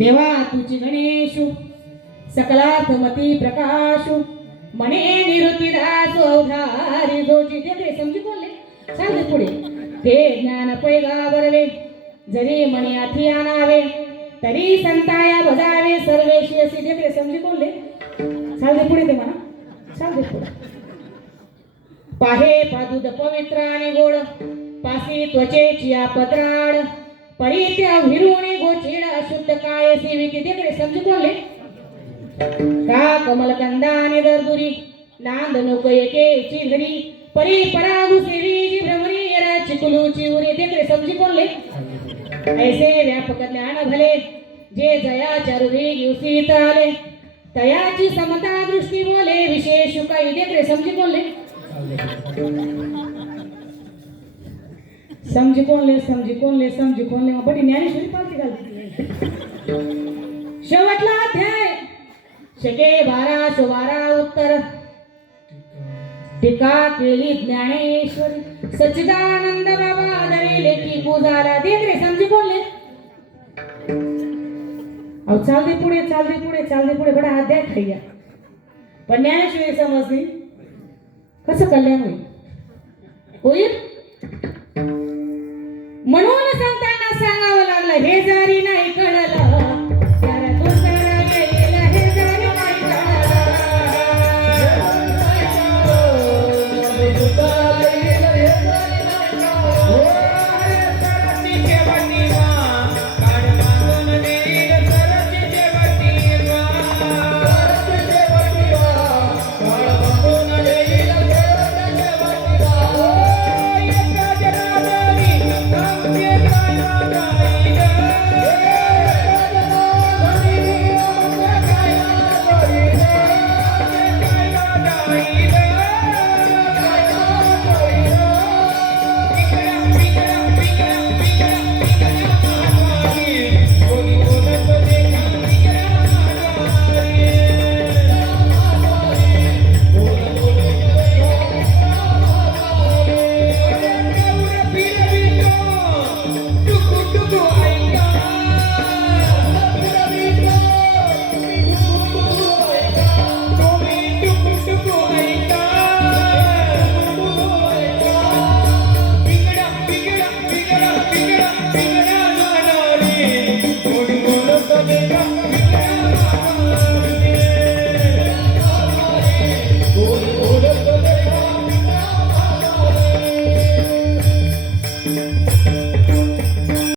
देवा तुझी गणेशु सकलात मती प्रकाशु मने निवृत्ती दास अवधारी जोची ते समजी बोलले सांगले पुढे ते ज्ञान पैगा बरवे जरी मने अथी आणावे तरी संताया बजावे सर्वेशी अशी ते समजी बोलले सांगले पुढे ते म्हणा सांगले पुढे पाहे पादुद पवित्र आणि गोड पासी त्वचेची पत्राड परित्या विरुणी गोचिड अशुद्ध काय सेविती ते समजी बोलले का कमल कंदाने दरदुरी नांद नको एकेची घरी परी परागु सेवी जी भ्रमरी येरा चिकुलूची उरी ते समजी बोलले ऐसे व्यापक ज्ञान भले जे जया चरुवेगी उसीत आले तयाची समता दृष्टी बोले विशेष काही ते समजी बोलले समजी कोणले मग बडी ज्ञानेश्वरी पालती घालते शेवटला अध्याय शके 1212 उत्तर टीका केली ज्ञानेश्वरी सच्चिदानंद बाबा दरे लेखी पूजाला देख रे समजी कोणले अहो चालते पुढे बडा अध्याय खाई पण ज्ञानेश्वरी समजली कसं कल्याण होईल